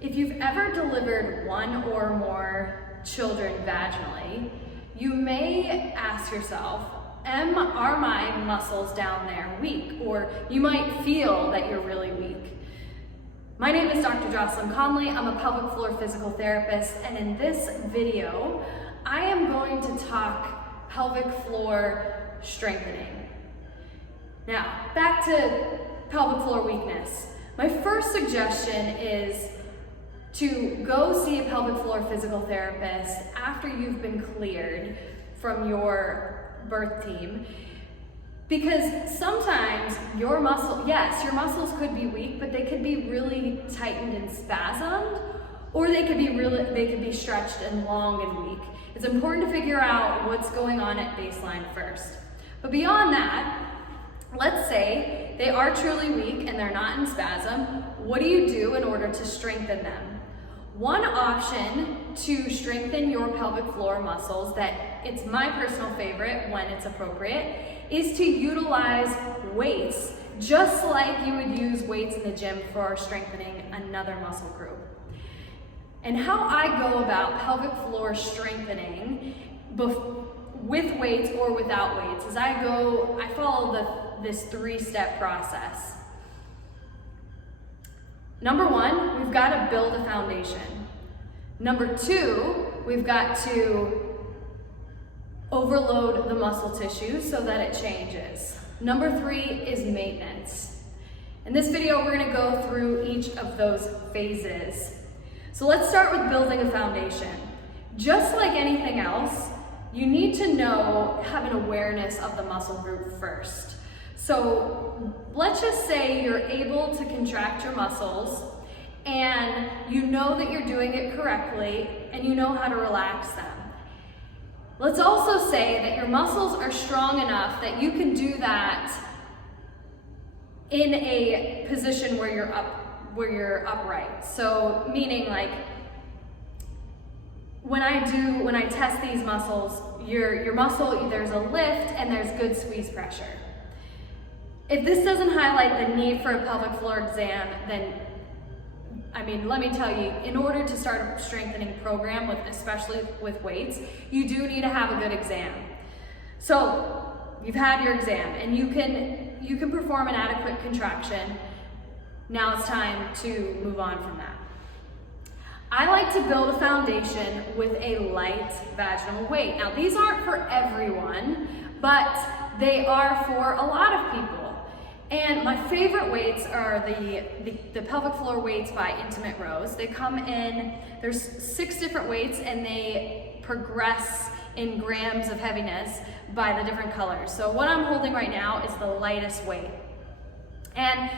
If you've ever delivered one or more children vaginally, you may ask yourself, are my muscles down there weak? Or you might feel that you're really weak. My name is Dr. Jocelyn Conley. I'm a pelvic floor physical therapist, and in this video, I am going to talk pelvic floor strengthening. Now, back to pelvic floor weakness. My first suggestion is to go see a pelvic floor physical therapist after you've been cleared from your birth team, because sometimes your muscles could be weak, but they could be really tightened and spasmed, or they could be stretched and long and weak. It's important to figure out what's going on at baseline first. But beyond that, let's say they are truly weak and they're not in spasm. What do you do in order to strengthen them? One option to strengthen your pelvic floor muscles, that it's my personal favorite when it's appropriate, is to utilize weights, just like you would use weights in the gym for strengthening another muscle group. And how I go about pelvic floor strengthening with weights or without weights is I follow this three-step process. Number one, we've got to build a foundation. Number two, we've got to overload the muscle tissue so that it changes. Number three is maintenance. In this video, we're going to go through each of those phases. So let's start with building a foundation. Just like anything else, you need to have an awareness of the muscle group first. So let's just say you're able to contract your muscles and you know that you're doing it correctly and you know how to relax them. Let's also say that your muscles are strong enough that you can do that in a position where you're upright. So meaning, like, when I test these muscles, your muscle, there's a lift and there's good squeeze pressure. If this doesn't highlight the need for a pelvic floor exam, then, let me tell you, in order to start a strengthening program, especially with weights, you do need to have a good exam. So you've had your exam and you can perform an adequate contraction. Now it's time to move on from that. I like to build a foundation with a light vaginal weight. Now, these aren't for everyone, but they are for a lot of people. And my favorite weights are the pelvic floor weights by Intimate Rose. They come in, there's 6 different weights, and they progress in grams of heaviness by the different colors. So what I'm holding right now is the lightest weight. And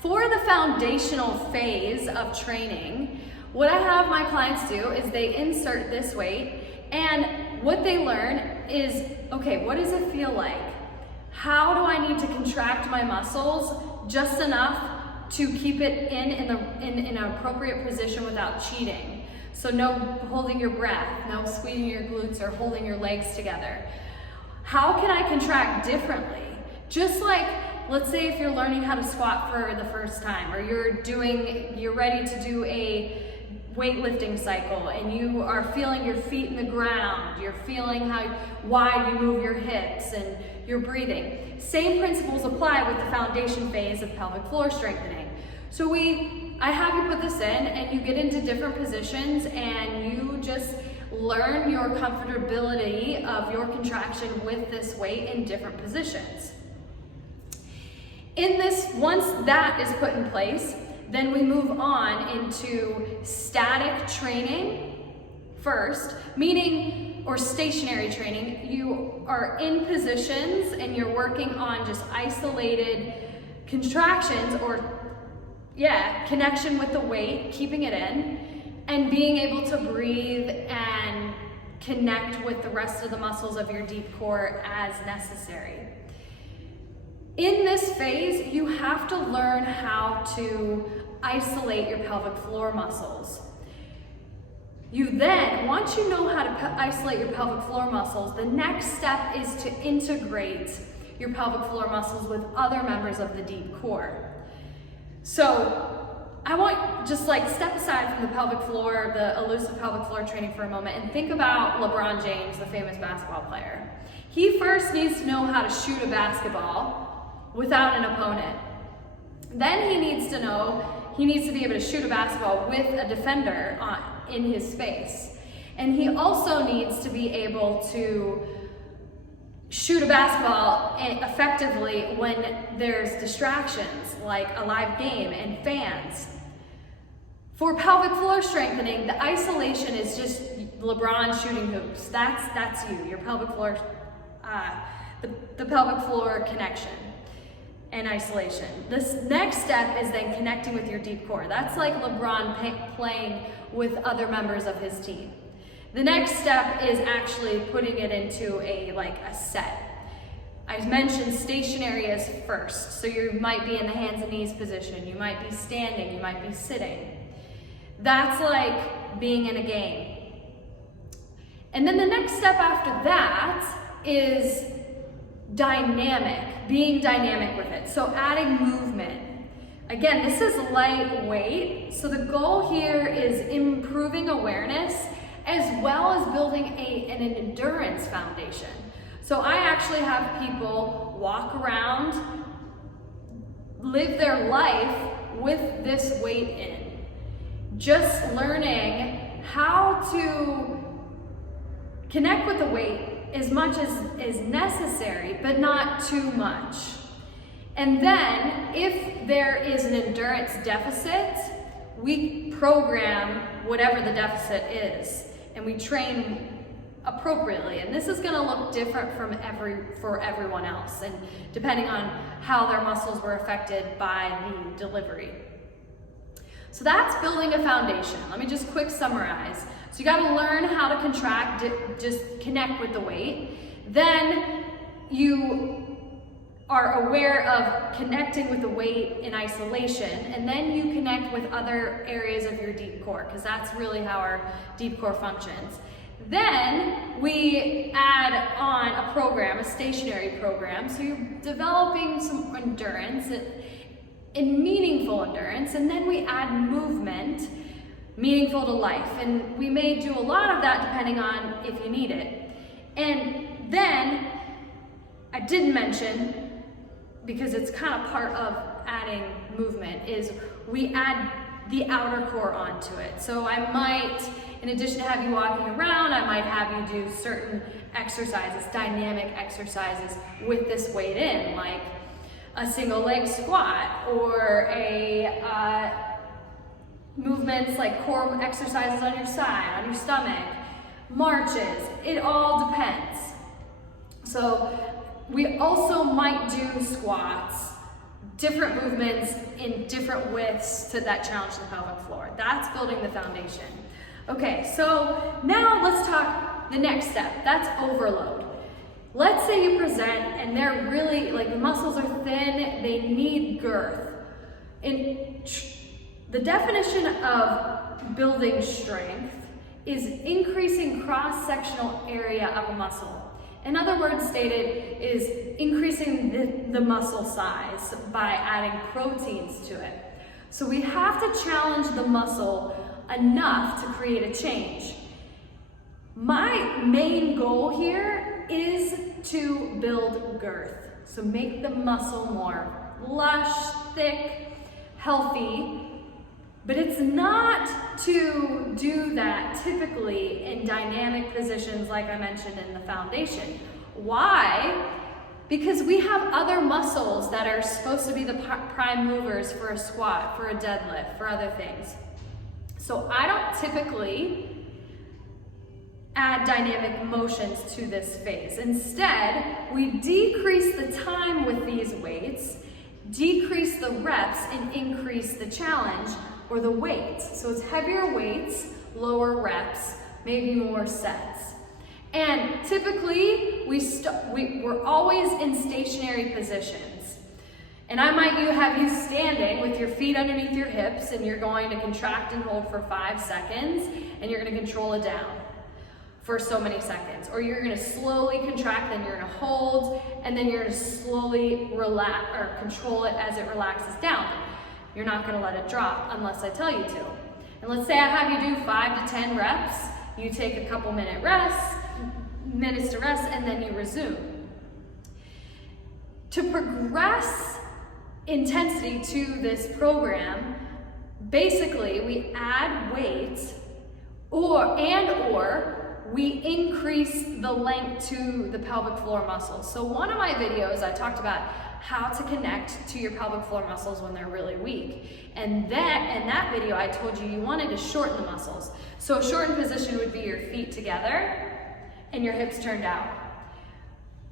for the foundational phase of training, what I have my clients do is they insert this weight, and what they learn is, okay, what does it feel like? How do I need to contract my muscles just enough to keep it in an appropriate position without cheating? So no holding your breath, no squeezing your glutes or holding your legs together. How can I contract differently? Just like, let's say if you're learning how to squat for the first time, or you're ready to do a weightlifting cycle and you are feeling your feet in the ground, you're feeling how wide you move your hips and you're breathing. Same principles apply with the foundation phase of pelvic floor strengthening. So I have you put this in and you get into different positions and you just learn your comfortability of your contraction with this weight in different positions. Once that is put in place, then we move on into static training first, or stationary training. You are in positions and you're working on just isolated contractions connection with the weight, keeping it in, and being able to breathe and connect with the rest of the muscles of your deep core as necessary. In this phase, you have to learn how to isolate your pelvic floor muscles. Once you know how to isolate your pelvic floor muscles, the next step is to integrate your pelvic floor muscles with other members of the deep core. So I want just like step aside from the pelvic floor, the elusive pelvic floor training for a moment, and think about LeBron James, the famous basketball player. He first needs to know how to shoot a basketball without an opponent. Then he needs to be able to shoot a basketball with a defender in his space. And he also needs to be able to shoot a basketball effectively when there's distractions like a live game and fans. For pelvic floor strengthening, the isolation is just LeBron shooting hoops. That's you, your pelvic floor, the pelvic floor connection and isolation. This next step is then connecting with your deep core. That's like LeBron playing with other members of his team. The next step is actually putting it into a set. I mentioned stationary as first. So you might be in the hands and knees position. You might be standing, you might be sitting. That's like being in a game. And then the next step after that is dynamic, being dynamic with it. So adding movement. Again, this is lightweight. So the goal here is improving awareness as well as building an endurance foundation. So I actually have people walk around, live their life with this weight in. Just learning how to connect with the weight as much as is necessary, but not too much. And then if there is an endurance deficit, we program whatever the deficit is, and we train appropriately. And this is gonna look different for everyone else, and depending on how their muscles were affected by the delivery. So that's building a foundation. Let me just quick summarize. So you gotta learn how to contract, just connect with the weight. Then you are aware of connecting with the weight in isolation, and then you connect with other areas of your deep core, because that's really how our deep core functions. Then we add on a program, a stationary program, so you're developing some endurance, in meaningful endurance, and then we add movement, meaningful to life. And we may do a lot of that depending on if you need it. And then I didn't mention, because it's kind of part of adding movement, is we add the outer core onto it. So I might, in addition to have you walking around, I might have you do certain exercises, dynamic exercises with this weight in, like a single leg squat, or movements like core exercises on your side, on your stomach, marches. It all depends. So we also might do squats, different movements in different widths that challenge the pelvic floor. That's building the foundation. Okay, so now let's talk the next step. That's overload. Let's say you present and they're really, the muscles are thin, they need girth. And the definition of building strength is increasing cross-sectional area of a muscle. In other words stated, is increasing the muscle size by adding proteins to it. So we have to challenge the muscle enough to create a change. My main goal here is to build girth. So make the muscle more lush, thick, healthy, but it's not to do that typically in dynamic positions like I mentioned in the foundation. Why? Because we have other muscles that are supposed to be the prime movers for a squat, for a deadlift, for other things. So I don't typically add dynamic motions to this phase. Instead, we decrease the time with these weights, decrease the reps, and increase the challenge or the weights. So it's heavier weights, lower reps, maybe more sets. And typically, we're always in stationary positions. And I might have you standing with your feet underneath your hips, and you're going to contract and hold for 5 seconds, and you're gonna control it down for so many seconds. Or you're gonna slowly contract, then you're gonna hold, and then you're gonna slowly relax or control it as it relaxes down. You're not gonna let it drop unless I tell you to. And let's say I have you do 5 to 10 reps, you take a couple minutes to rest, and then you resume. To progress intensity to this program, basically we add weight or we increase the length to the pelvic floor muscles. So one of my videos, I talked about how to connect to your pelvic floor muscles when they're really weak. And in that video, I told you wanted to shorten the muscles. So a shortened position would be your feet together and your hips turned out.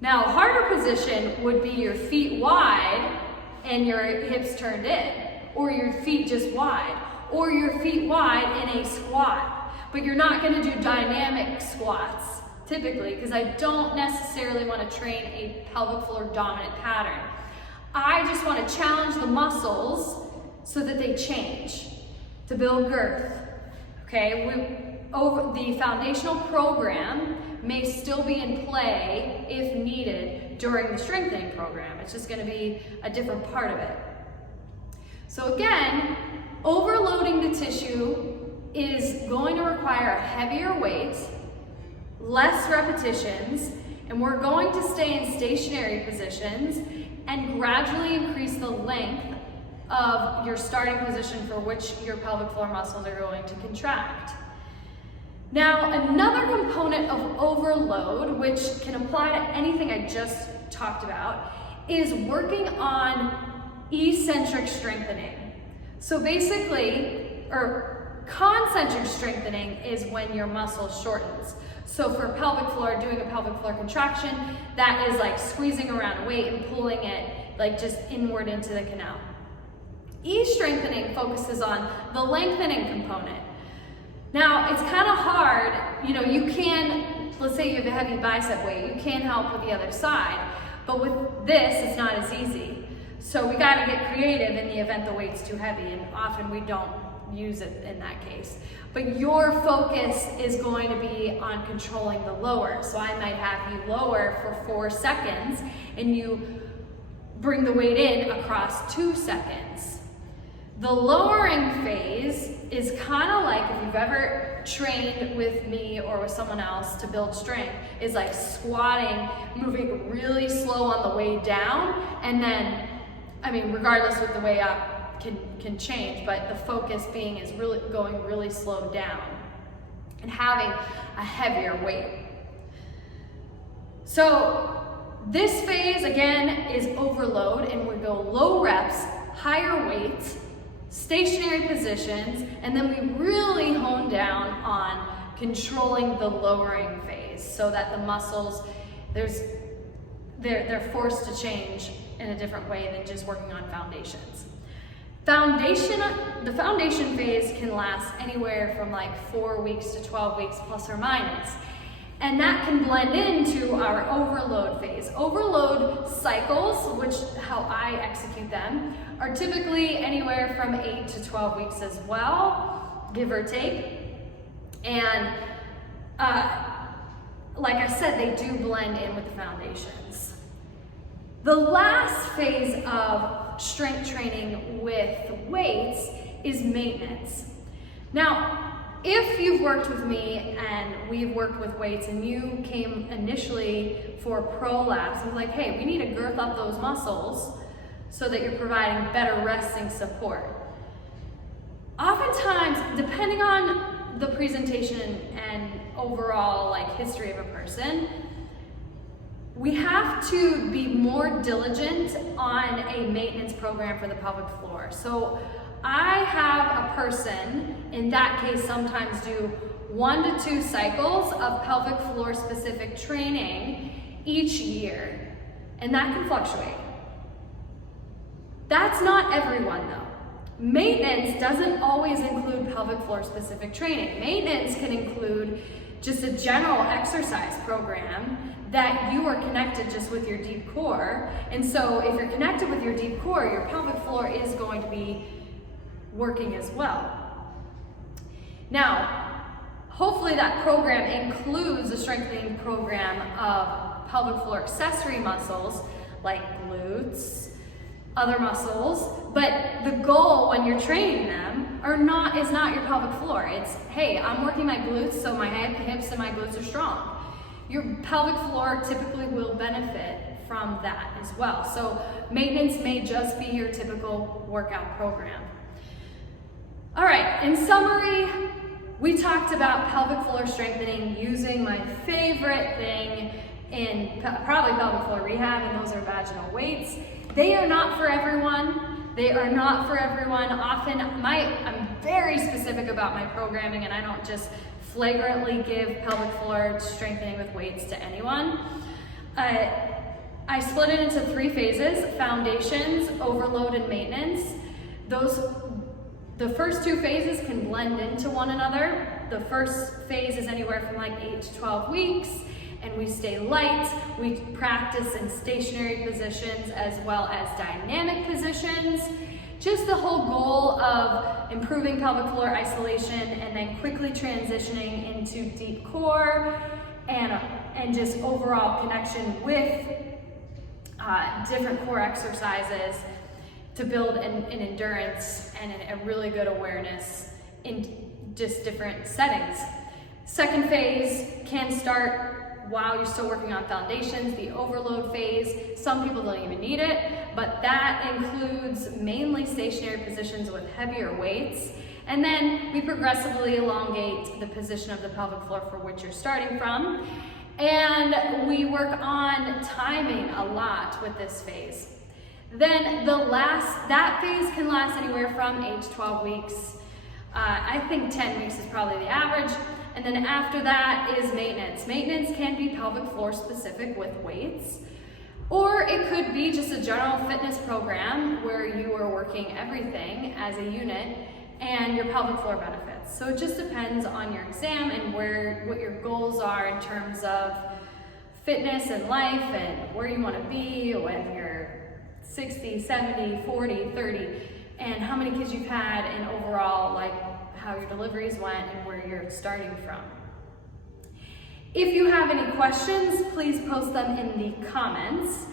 Now, a harder position would be your feet wide and your hips turned in, or your feet just wide, or your feet wide in a squat. But you're not gonna do dynamic squats, typically, because I don't necessarily wanna train a pelvic floor dominant pattern. I just wanna challenge the muscles so that they change, to build girth, okay? The foundational program may still be in play if needed during the strengthening program. It's just gonna be a different part of it. So again, overloading the tissue is going to require a heavier weight, less repetitions, and we're going to stay in stationary positions and gradually increase the length of your starting position for which your pelvic floor muscles are going to contract. Now, another component of overload, which can apply to anything I just talked about, is working on eccentric strengthening. So basically, concentric strengthening is when your muscle shortens. So for pelvic floor, doing a pelvic floor contraction, that is like squeezing around a weight and pulling it like just inward into the canal. E-strengthening focuses on the lengthening component. Now, it's kind of hard, you can, let's say you have a heavy bicep weight, you can help with the other side, but with this, it's not as easy. So we gotta get creative in the event the weight's too heavy, and often we don't use it in that case. But your focus is going to be on controlling the lower. So I might have you lower for 4 seconds, and you bring the weight in across 2 seconds. The lowering phase is kind of like, if you've ever trained with me or with someone else to build strength, is like squatting, moving really slow on the way down, and then, regardless with the way up can change, but the focus being is really going really slow down and having a heavier weight. So this phase, again, is overload, and we go low reps, higher weights, stationary positions, and then we really hone down on controlling the lowering phase so that the muscles, they're forced to change in a different way than just working on foundations. The foundation phase can last anywhere from like 4 weeks to 12 weeks plus or minus. And that can blend into our overload phase. Overload cycles, which how I execute them, are typically anywhere from 8 to 12 weeks as well, give or take. And like I said, they do blend in with the foundations. The last phase of strength training with weights is maintenance. Now, if you've worked with me and we've worked with weights and you came initially for prolapse and like, hey, we need to girth up those muscles so that you're providing better resting support. Oftentimes, depending on the presentation and overall history of a person, we have to be more diligent on a maintenance program for the pelvic floor. So I have a person, in that case, sometimes do 1 to 2 cycles of pelvic floor specific training each year, and that can fluctuate. That's not everyone though. Maintenance doesn't always include pelvic floor specific training. Maintenance can include just a general exercise program that you are connected just with your deep core. And so if you're connected with your deep core, your pelvic floor is going to be working as well. Now, hopefully that program includes a strengthening program of pelvic floor accessory muscles like glutes, other muscles, but the goal when you're training them is not your pelvic floor. It's, hey, I'm working my glutes so my hips and my glutes are strong. Your pelvic floor typically will benefit from that as well. So maintenance may just be your typical workout program. All right, in summary, we talked about pelvic floor strengthening using my favorite thing in probably pelvic floor rehab, and those are vaginal weights. They are not for everyone. They are not for everyone. Often, I'm very specific about my programming, and I don't just flagrantly give pelvic floor strengthening with weights to anyone. I split it into 3 phases: foundations, overload, and maintenance. The first 2 phases can blend into one another. The first phase is anywhere from like 8 to 12 weeks, and we stay light. We practice in stationary positions as well as dynamic positions. Just the whole goal of improving pelvic floor isolation and then quickly transitioning into deep core and just overall connection with different core exercises to build an endurance and a really good awareness in just different settings. Second phase can start while you're still working on foundations, the overload phase. Some people don't even need it, but that includes mainly stationary positions with heavier weights. And then we progressively elongate the position of the pelvic floor for which you're starting from. And we work on timing a lot with this phase. Then that phase can last anywhere from 8 to 12 weeks. I think 10 weeks is probably the average. And then after that is maintenance. Maintenance can be pelvic floor specific with weights, or it could be just a general fitness program where you are working everything as a unit and your pelvic floor benefits. So it just depends on your exam and what your goals are in terms of fitness and life and where you want to be when you're 60, 70, 40, 30, and how many kids you've had, and overall, like how your deliveries went and where you're starting from. If you have any questions, please post them in the comments.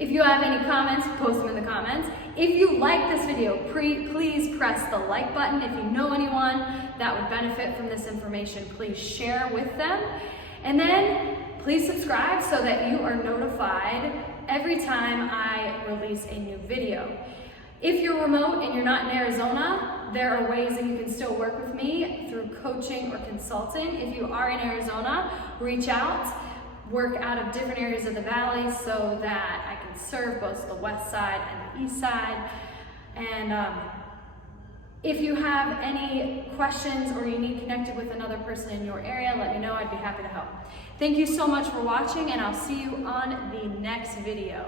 If you have any comments, post them in the comments. If you like this video, please press the like button. If you know anyone that would benefit from this information, please share with them. And then please subscribe so that you are notified every time I release a new video. If you're remote and you're not in Arizona, there are ways that you can still work with me through coaching or consulting. If you are in Arizona, reach out, work out of different areas of the valley so that I can serve both the west side and the east side. And if you have any questions or you need connected with another person in your area, let me know. I'd be happy to help. Thank you so much for watching, and I'll see you on the next video.